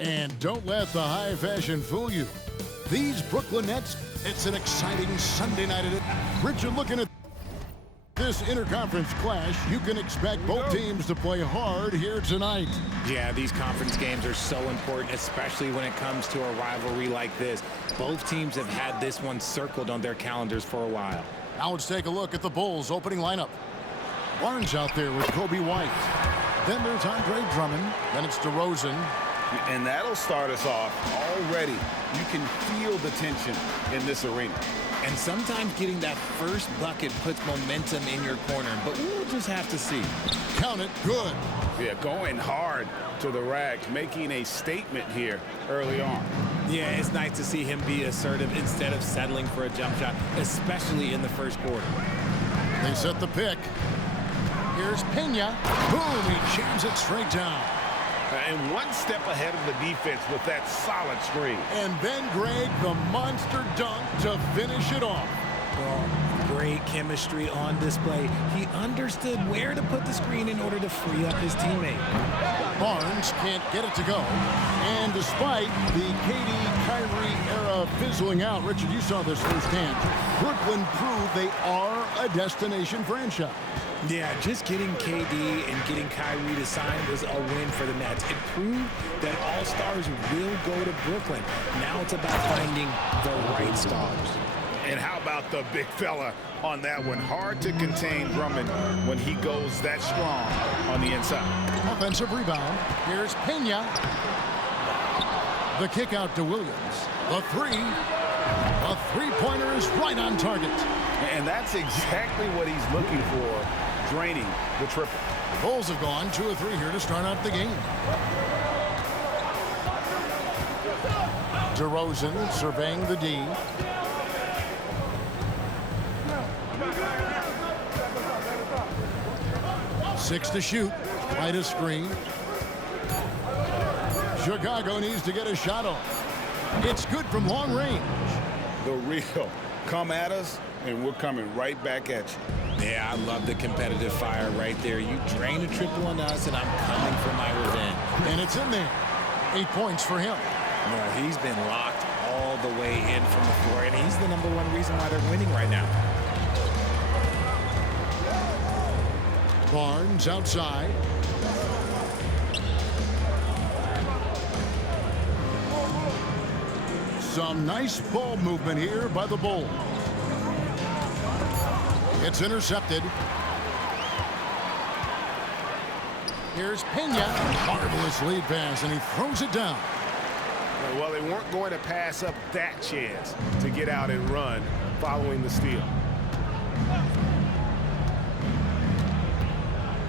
And don't let the high fashion fool you. These Brooklyn Nets, it's an exciting Sunday night. Richard, looking at this interconference clash, you can expect both teams to play hard here tonight. Yeah, these conference games are so important, especially when it comes to a rivalry like this. Both teams have had this one circled on their calendars for a while. Now let's take a look at the Bulls' opening lineup. Barnes out there with Kobe White. Then there's Andre Drummond. Then it's DeRozan. And that'll start us off already. You can feel the tension in this arena. And sometimes getting that first bucket puts momentum in your corner, but we'll just have to see. Count it, good. Yeah, going hard to the rack, making a statement here early on. Yeah, it's nice to see him be assertive instead of settling for a jump shot, especially in the first quarter. They set the pick. Here's Pena. Boom, he jams it straight down. And one step ahead of the defense with that solid screen. And then Greg, the monster dunk to finish it off. Well, great chemistry on display. He understood where to put the screen in order to free up his teammate. Barnes can't get it to go. And despite the KD-Kyrie era fizzling out, Richard, you saw this firsthand, Brooklyn proved they are a destination franchise. Yeah, just getting KD and getting Kyrie to sign was a win for the Nets. It proved that all stars will go to Brooklyn. Now it's about finding the right stars. And how about the big fella on that one? Hard to contain Drummond when he goes that strong on the inside. Offensive rebound. Here's Pena. The kick out to Williams. The three. The three-pointer is right on target. And that's exactly what he's looking for, draining the triple. The Bulls have gone 2 of 3 here to start out the game. DeRozan surveying the D. Six to shoot. Right a screen. Chicago needs to get a shot off. It's good from long range. The real. Come at us, and we're coming right back at you. Yeah, I love the competitive fire right there. You drain a triple on us, and I'm coming for my revenge. And it's in there. 8 points for him. No, he's been locked all the way in from the floor, and he's the #1 reason why they're winning right now. Barnes outside. Some nice ball movement here by the Bulls. It's intercepted. Here's Pena. Marvelous lead pass, and he throws it down. Well, they weren't going to pass up that chance to get out and run following the steal.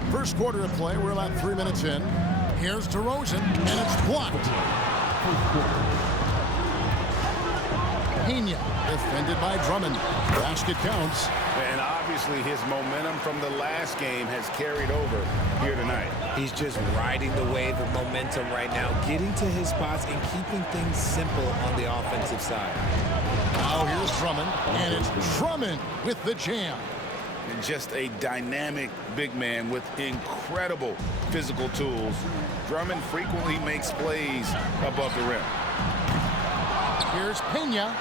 First quarter of play, we're about 3 minutes in. Here's DeRozan, and it's blocked. Pena, defended by Drummond. Basket counts. And obviously his momentum from the last game has carried over here tonight. He's just riding the wave of momentum right now, getting to his spots and keeping things simple on the offensive side. Now here's Drummond, and it's Drummond with the jam. And just a dynamic big man with incredible physical tools. Drummond frequently makes plays above the rim. Here's Pena.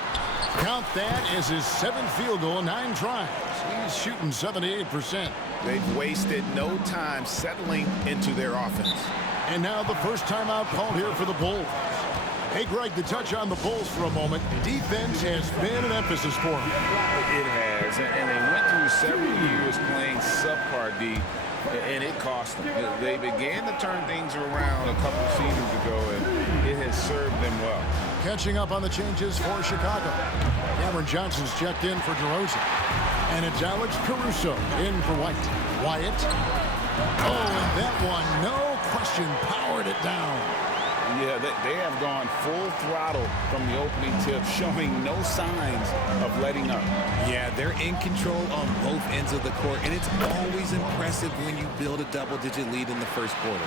Count that as his 7th field goal in 9 tries. He's shooting 78%. They've wasted no time settling into their offense. And now the first timeout called here for the Bulls. Hey, Greg, to touch on the Bulls for a moment, defense has been an emphasis for them. It has, and they went through several years playing subpar D, and it cost them. They began to turn things around a couple seasons ago, and it has served them well. Catching up on the changes for Chicago. Cameron Johnson's checked in for DeRozan. And it's Alex Caruso in for White. Wyatt. Oh, and that one, no question, powered it down. Yeah, they have gone full throttle from the opening tip, showing no signs of letting up. Yeah, they're in control on both ends of the court, and it's always impressive when you build a double-digit lead in the first quarter.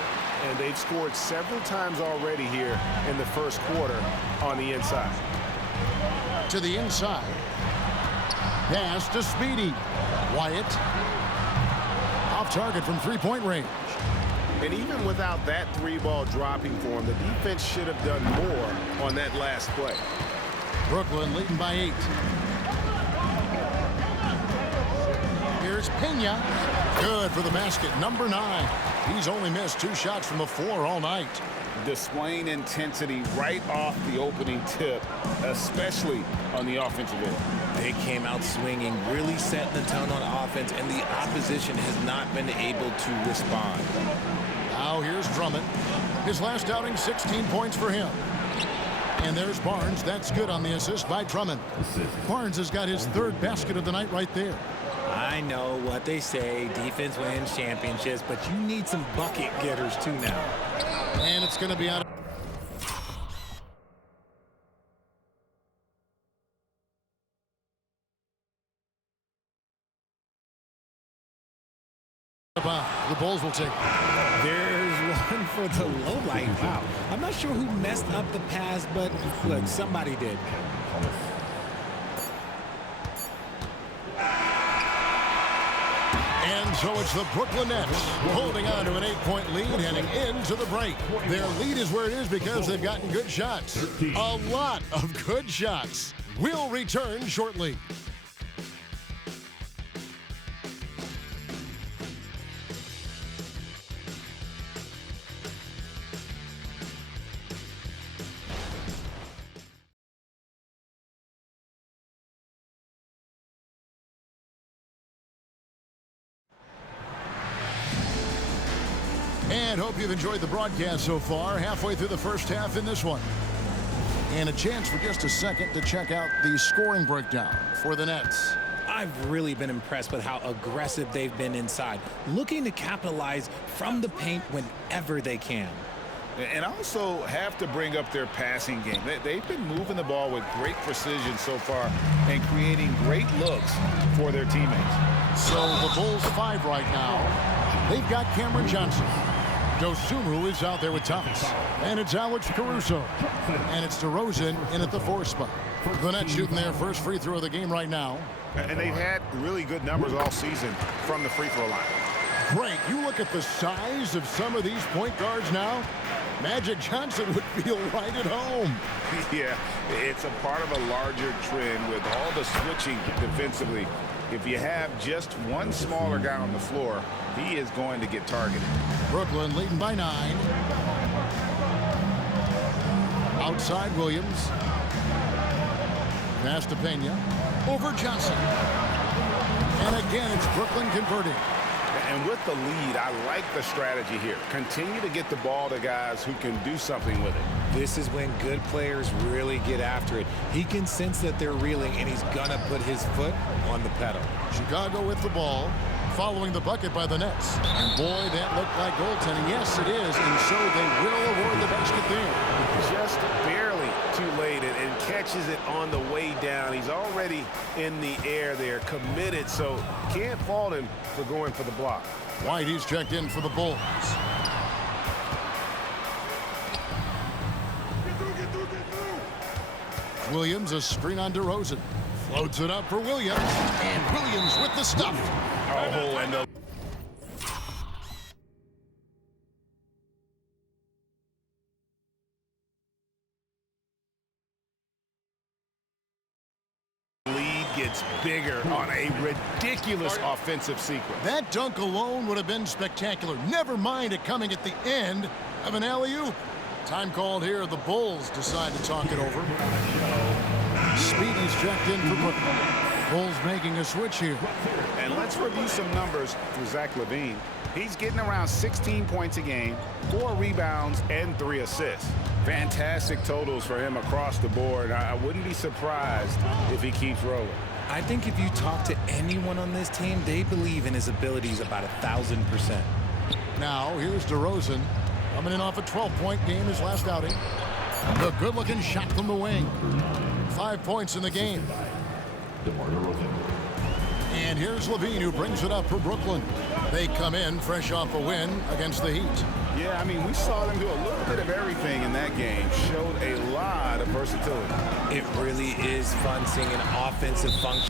And they've scored several times already here in the first quarter on the inside. To the inside. Pass to Speedy. Wyatt. Off target from 3-point range. And even without that three-ball dropping for him, the defense should have done more on that last play. Brooklyn leading by 8. Here's Pena. Good for the basket, number 9. He's only missed 2 shots from the floor all night. Displaying intensity right off the opening tip, especially on the offensive end. They came out swinging, really setting the tone on offense, and the opposition has not been able to respond. Now here's Drummond. His last outing, 16 points for him. And there's Barnes. That's good on the assist by Drummond. Barnes has got his 3rd basket of the night right there. I know what they say, defense wins championships, but you need some bucket getters too now. And it's going to be out. The Bulls will take. There's one for the low light. Wow. I'm not sure who messed up the pass, but look, somebody did. And so it's the Brooklyn Nets holding on to an 8-point lead heading into the break. Their lead is where it is because they've gotten good shots. A lot of good shots. We'll return shortly. And hope you've enjoyed the broadcast so far. Halfway through the first half in this one. And a chance for just a second to check out the scoring breakdown for the Nets. I've really been impressed with how aggressive they've been inside, looking to capitalize from the paint whenever they can. And also have to bring up their passing game. They've been moving the ball with great precision so far and creating great looks for their teammates. So the Bulls 5 right now. They've got Cameron Johnson. Dosunmu is out there with Thomas. And it's Alex Caruso. And it's DeRozan in at the 4 spot. The Nets shooting their first free throw of the game right now. And they've had really good numbers all season from the free throw line. Great. You look at the size of some of these point guards now. Magic Johnson would feel right at home. Yeah, it's a part of a larger trend with all the switching defensively. If you have just one smaller guy on the floor, he is going to get targeted. Brooklyn leading by 9. Outside Williams. Pass to Pena. Over Johnson. And again, it's Brooklyn converting. And with the lead, I like the strategy here. Continue to get the ball to guys who can do something with it. This is when good players really get after it. He can sense that they're reeling, and he's going to put his foot on the pedal. Chicago with the ball, following the bucket by the Nets. And boy, that looked like goaltending. Yes, it is, and so they will award the basket there. Just barely too late and catches it on the way down. He's already in the air there, committed, so can't fault him for going for the block. White, he's checked in for the Bulls. Williams, a screen on DeRozan. Floats it up for Williams. And Williams with the stuff. Oh, and the lead gets bigger on a ridiculous offensive sequence. That dunk alone would have been spectacular. Never mind it coming at the end of an alley-oop. Time called here. The Bulls decide to talk it over. Speedy's checked in for Brooklyn. Bulls making a switch here. And let's review some numbers for Zach LaVine. He's getting around 16 points a game, 4 rebounds, and 3 assists. Fantastic totals for him across the board. I wouldn't be surprised if he keeps rolling. I think if you talk to anyone on this team, they believe in his abilities about 1,000%. Now, here's DeRozan. Coming in off a 12-point game his last outing. The good-looking shot from the wing. 5 points in the game. And here's LaVine who brings it up for Brooklyn. They come in fresh off a win against the Heat. Yeah, I mean, we saw them do a little bit of everything in that game. Showed a lot of versatility. It really is fun seeing an offensive function.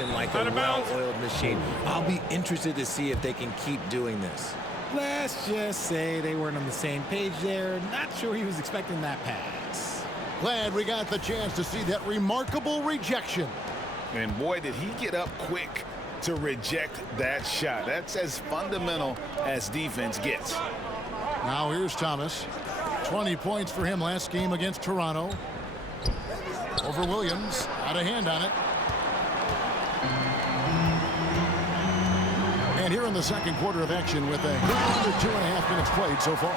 like a well-oiled machine. I'll be interested to see if they can keep doing this. Let's just say they weren't on the same page there. Not sure he was expecting that pass. Glad we got the chance to see that remarkable rejection. And boy, did he get up quick to reject that shot. That's as fundamental as defense gets. Now here's Thomas. 20 points for him last game against Toronto. Over Williams. Out of hand on it. And here in the second quarter of action with a under 2.5 minutes played so far.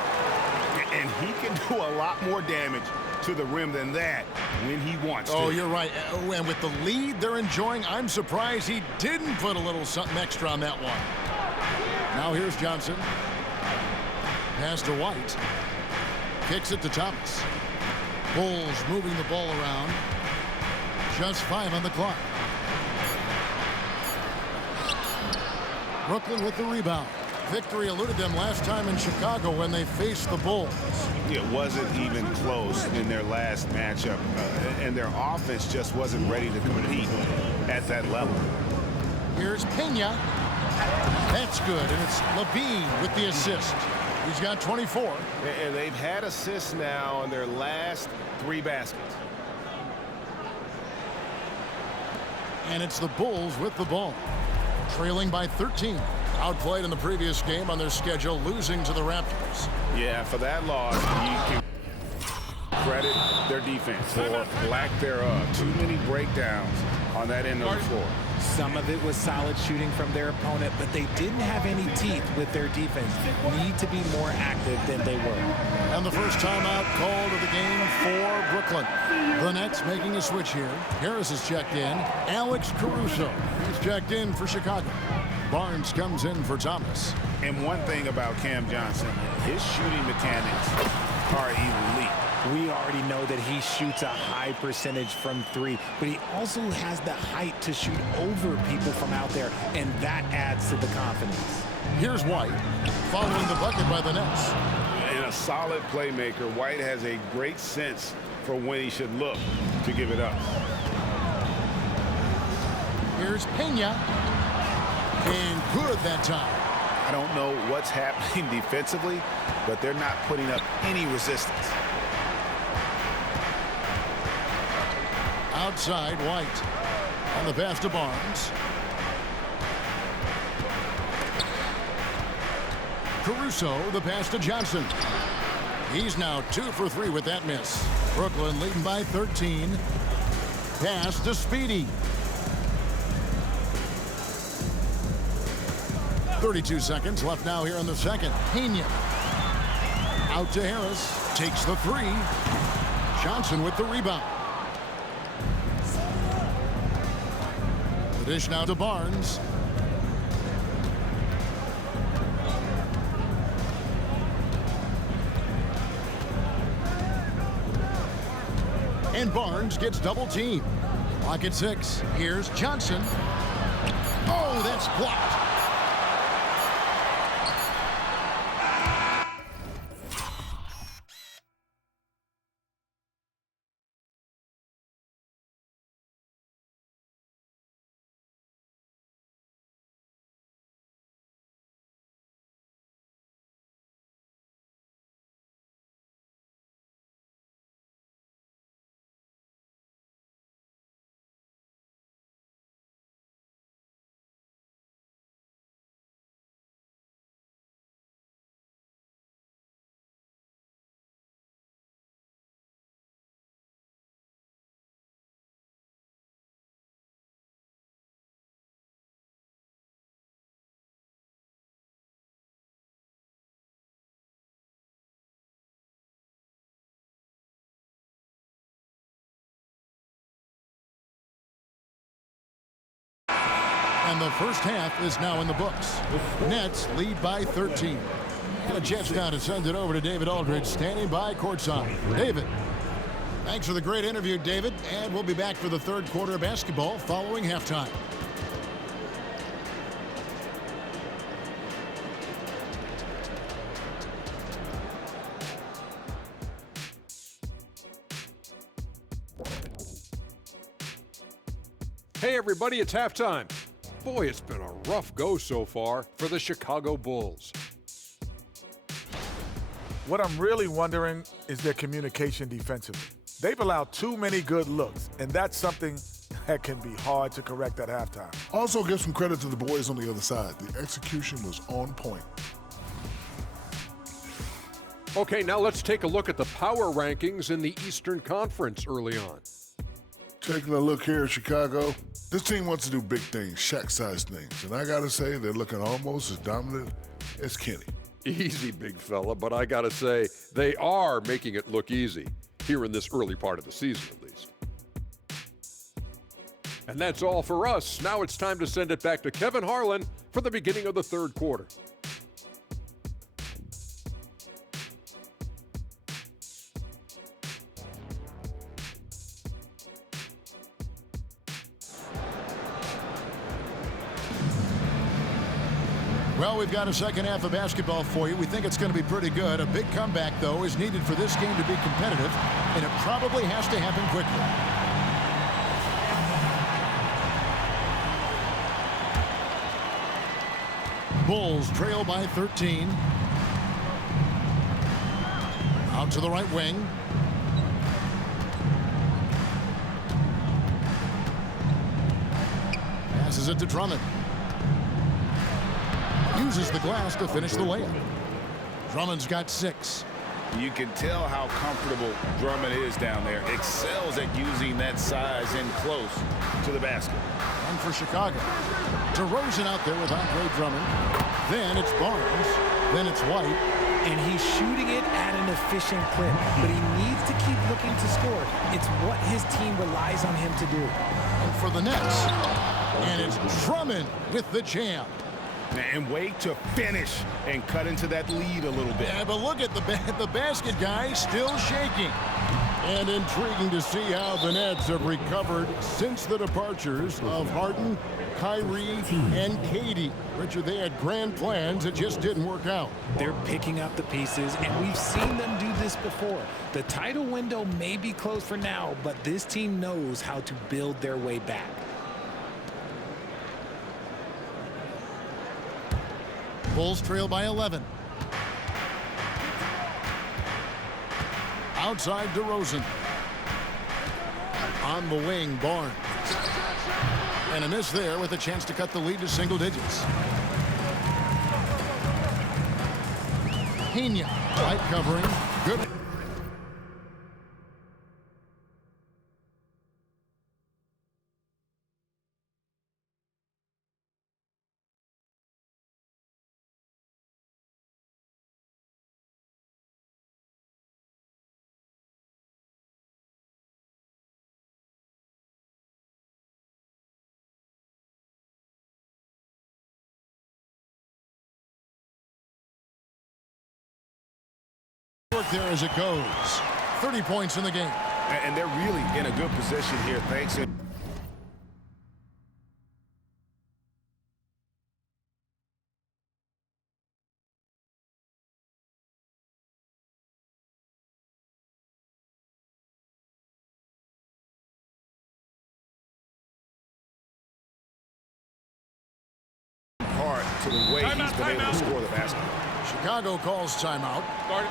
And he can do a lot more damage to the rim than that when he wants to. Oh, you're right. And with the lead they're enjoying, I'm surprised he didn't put a little something extra on that one. Now here's Johnson. Pass to White. Kicks it to Thomas. Bulls moving the ball around. Just 5 on the clock. Brooklyn with the rebound. Victory eluded them last time in Chicago when they faced the Bulls. It wasn't even close in their last matchup, and their offense just wasn't ready to compete at that level. Here's Pena. That's good, and it's Levine with the assist. He's got 24. And they've had assists now on their last 3 baskets. And it's the Bulls with the ball. Trailing by 13. Outplayed in the previous game on their schedule, losing to the Raptors. Yeah, for that loss, you can credit their defense or lack thereof. Too many breakdowns on that end of the floor. Some of it was solid shooting from their opponent, but they didn't have any teeth with their defense. Need to be more active than they were. And the first timeout called of the game for Brooklyn. The Nets making a switch here. Harris is checked in. Alex Caruso is checked in for Chicago. Barnes comes in for Thomas. And one thing about Cam Johnson, his shooting mechanics are elite. We already know that he shoots a high percentage from 3, but he also has the height to shoot over people from out there, and that adds to the confidence. Here's White, following the bucket by the Nets. And a solid playmaker, White has a great sense for when he should look to give it up. Here's Pena. And good that time. I don't know what's happening defensively, but they're not putting up any resistance. Outside, White. On the pass to Barnes. Caruso, the pass to Johnson. He's now 2 for 3 with that miss. Brooklyn leading by 13. Pass to Speedy. 32 seconds left now here in the second. Pena. Out to Harris. Takes the 3. Johnson with the rebound. The dish now to Barnes. And Barnes gets double teamed. Clock at 6. Here's Johnson. Oh, that's blocked. And the first half is now in the books. Nets lead by 13. And a chance now to send it over to David Aldridge, standing by courtside. David. Thanks for the great interview, David. And we'll be back for the third quarter of basketball following halftime. Hey everybody, it's halftime. Boy, it's been a rough go so far for the Chicago Bulls. What I'm really wondering is their communication defensively. They've allowed too many good looks, and that's something that can be hard to correct at halftime. Also, give some credit to the boys on the other side. The execution was on point. Okay, now let's take a look at the power rankings in the Eastern Conference early on. Taking a look here at Chicago, this team wants to do big things, Shaq-sized things. And I got to say, they're looking almost as dominant as Kenny. Easy, big fella, but I gotta say, they are making it look easy, here in this early part of the season at least. And that's all for us. Now it's time to send it back to Kevin Harlan for the beginning of the third quarter. Well, we've got a second half of basketball for you. We think it's going to be pretty good. A big comeback, though, is needed for this game to be competitive, and it probably has to happen quickly. Bulls trail by 13. Out to the right wing. Passes it to Drummond. Uses the glass to finish the layup. Drummond's got 6. You can tell how comfortable Drummond is down there. Excels at using that size in close to the basket. And for Chicago, DeRozan out there with Andre Drummond. Then it's Barnes. Then it's White. And he's shooting it at an efficient clip, but he needs to keep looking to score. It's what his team relies on him to do. And for the Nets, and it's Drummond with the jam. And wait to finish and cut into that lead a little bit. Yeah, but look at the basket guy still shaking. And intriguing to see how the Nets have recovered since the departures of Harden, Kyrie, and KD. Richard, they had grand plans that just didn't work out. They're picking up the pieces, and we've seen them do this before. The title window may be closed for now, but this team knows how to build their way back. Bulls trail by 11. Outside DeRozan. On the wing, Barnes. And a miss there with a chance to cut the lead to single digits. Pena, light covering. Good. There as it goes. 30 points in the game. And they're really in a good position here, thanks. Hard to the way he's been able to score the basketball. Chicago calls timeout. Start.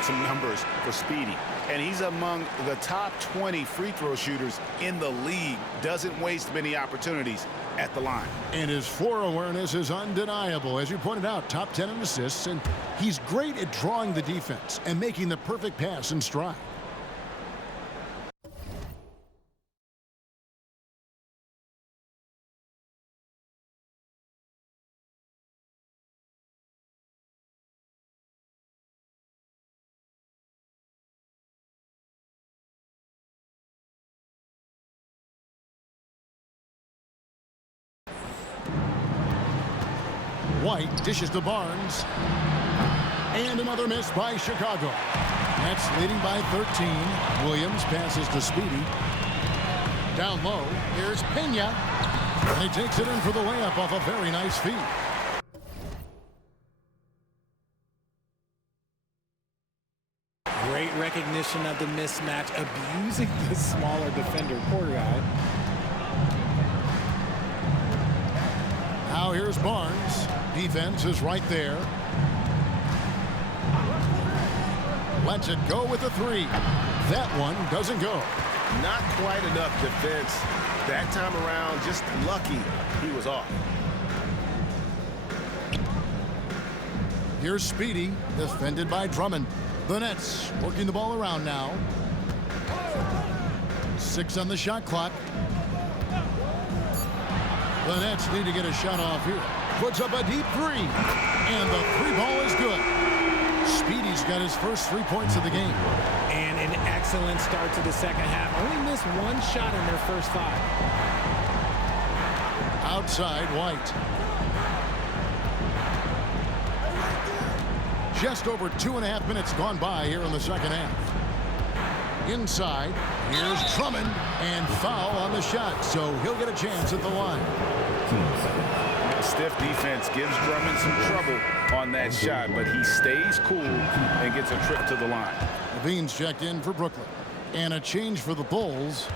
Some numbers for Speedy, and he's among the top 20 free throw shooters in the league. Doesn't waste many opportunities at the line. And his floor awareness is undeniable. As you pointed out, top 10 in assists, and he's great at drawing the defense and making the perfect pass in stride. White dishes to Barnes. And another miss by Chicago. Nets leading by 13. Williams passes to Speedy. Down low, here's Pena. And he takes it in for the layup off a very nice feed. Great recognition of the mismatch, abusing the smaller defender. Poor guy. Now here's Barnes. Defense is right there. Lets it go with a three. That one doesn't go. Not quite enough defense. That time around, just lucky he was off. Here's Speedy, defended by Drummond. The Nets working the ball around now. 6 on the shot clock. The Nets need to get a shot off here. Puts up a deep three. And the three ball is good. Speedy's got his first 3 points of the game. And an excellent start to the second half. Only missed one shot in their first 5. Outside, White. Just over 2.5 minutes gone by here in the second half. Inside, here's Drummond, and foul on the shot, so he'll get a chance at the line. Stiff defense gives Drummond some trouble on that shot, but he stays cool and gets a trip to the line. Levine's checked in for Brooklyn. And a change for the Bulls.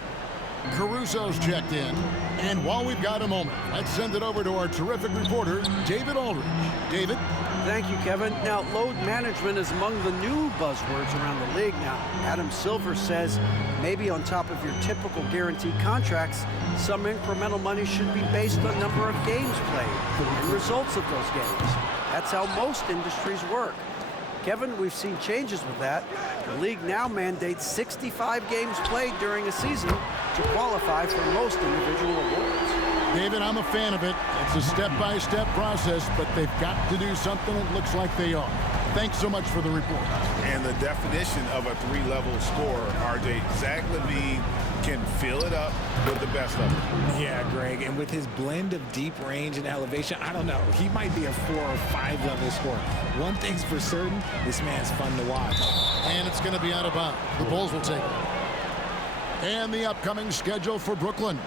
Caruso's checked in. And while we've got a moment, let's send it over to our terrific reporter, David Aldridge. David? Thank you, Kevin. Now, load management is among the new buzzwords around the league now. Adam Silver says maybe on top of your typical guaranteed contracts, some incremental money should be based on number of games played and results of those games. That's how most industries work. Kevin, we've seen changes with that. The league now mandates 65 games played during a season to qualify for most individual awards. David, I'm a fan of it. It's a step-by-step process, but they've got to do something. It looks like they are. Thanks so much for the report. And the definition of a 3-level scorer, RJ, Zach LaVine can fill it up with the best of it. Yeah, Greg, and with his blend of deep range and elevation, I don't know. He might be a 4 or 5 level scorer. One thing's for certain, this man's fun to watch. And it's going to be out of bounds. The Bulls will take it. And the upcoming schedule for Brooklyn.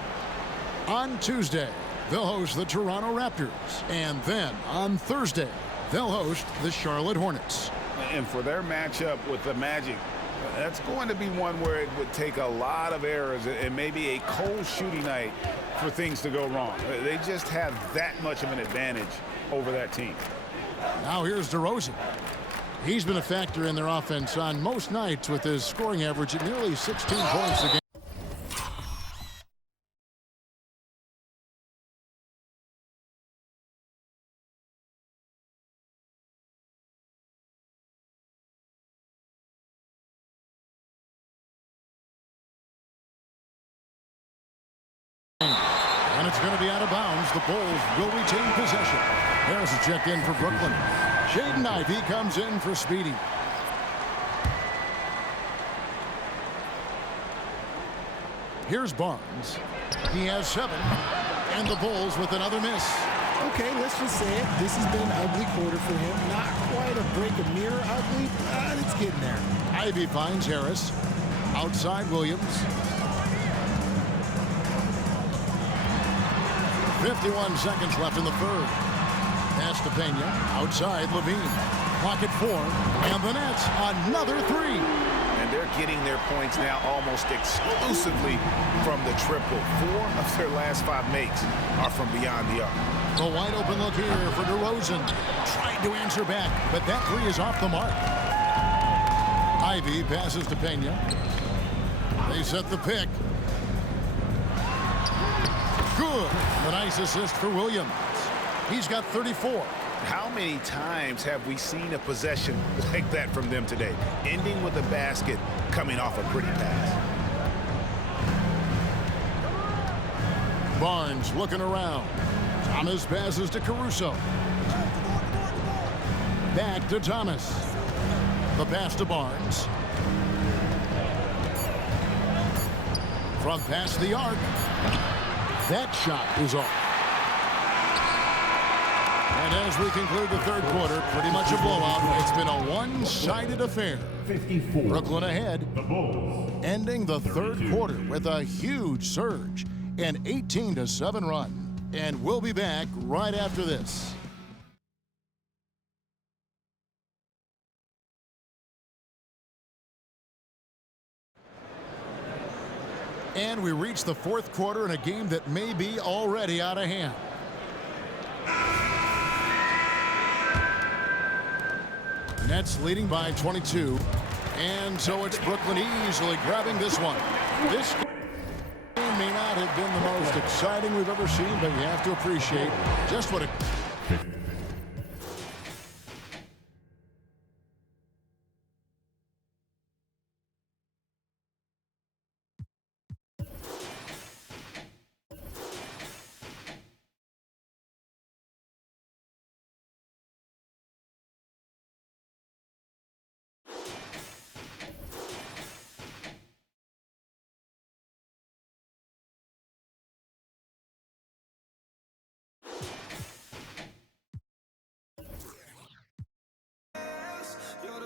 On Tuesday, they'll host the Toronto Raptors. And then on Thursday, they'll host the Charlotte Hornets. And for their matchup with the Magic, that's going to be one where it would take a lot of errors and maybe a cold shooting night for things to go wrong. They just have that much of an advantage over that team. Now here's DeRozan. He's been a factor in their offense on most nights with his scoring average at nearly 16 points a game. And it's going to be out of bounds. The Bulls will retain possession. There's a check in for Brooklyn. Jaden Ivey comes in for Speedy. Here's Barnes. He has 7. And the Bulls with another miss. Okay, let's just say it. This has been an ugly quarter for him. Not quite a break a mirror ugly, but it's getting there. Ivey finds Harris. Outside Williams. 51 seconds left in the third. Pass to Pena. Outside LaVine. Clock at 4. And the Nets another 3. And they're getting their points now almost exclusively from the triple. 4 of their last 5 makes are from beyond the arc. The wide open look here for DeRozan. Tried to answer back, but that 3 is off the mark. Ivey passes to Pena. They set the pick. Good. A nice assist for Williams. He's got 34. How many times have we seen a possession like that from them today? Ending with a basket, coming off a pretty pass. Barnes looking around. Thomas passes to Caruso. Back to Thomas. The pass to Barnes. From past the arc. That shot is off. And as we conclude the third quarter, pretty much a blowout. It's been a one-sided affair. 54. Brooklyn ahead, The Bulls. ending the third quarter with a huge surge, an 18-7 run. And we'll be back right after this. And we reach the fourth quarter in a game that may be already out of hand. Nets leading by 22. And so it's Brooklyn easily grabbing this one. This game may not have been the most exciting we've ever seen, but you have to appreciate just what a